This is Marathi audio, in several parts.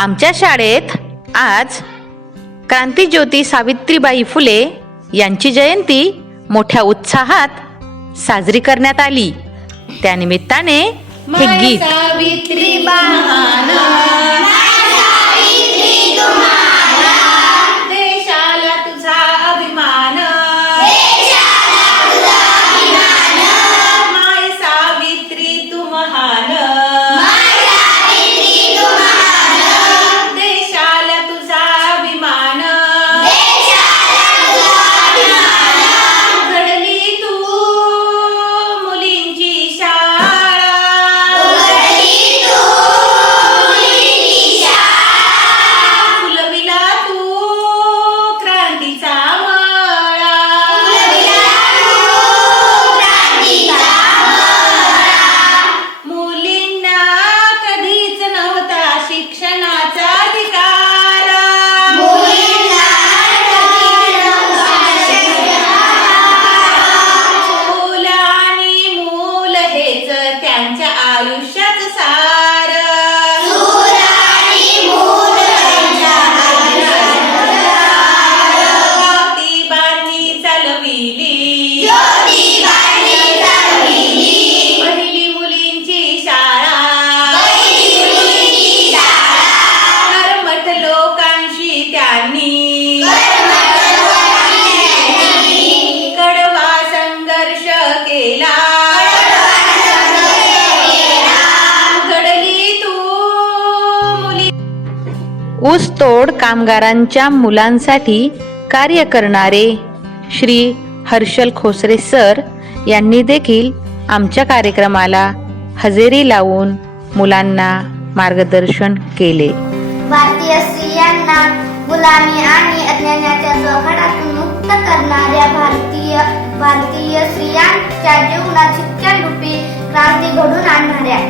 आमच्या शाळेत आज क्रांतीज्योती सावित्रीबाई फुले यांची जयंती मोठ्या उत्साहात साजरी करण्यात आली. त्यानिमित्ताने हे गीत ऊसतोड कामगारांच्या मुलांसाठी कार्य करणारे श्री हर्षल खोसरे सर यांनी देखील आमच्या कार्यक्रमाला हजेरी लावून मुलांना मार्गदर्शन केले. भारतीय स्त्रियांना गुलामी आणि अज्ञानाच्या जोखडातून मुक्त करणाऱ्या भारतीय भारतीय स्त्रियांच्या जीवनात शिक्षण रूपी क्रांती घडून आणणाऱ्या.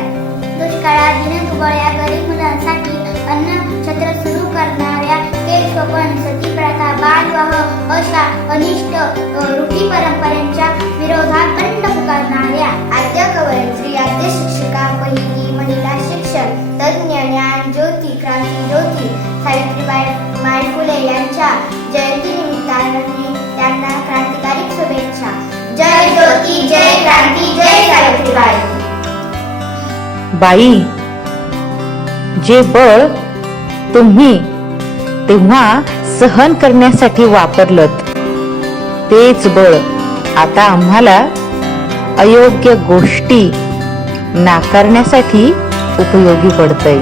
दुष्काळात दिनदुबळ्या गरीब मुलांसाठी अन्न यांच्या जयंतीनिमित्ताने त्यांना क्रांतिकारी शुभेच्छा. जय ज्योती जय क्रांती जय सावित्रीबाई. बाई जे बळ तुम्ही तेव्हा सहन करण्यासाठी वापरलत तेच बळ आता आम्हाला अयोग्य गोष्टी नाकारण्यासाठी उपयोगी पडतंय.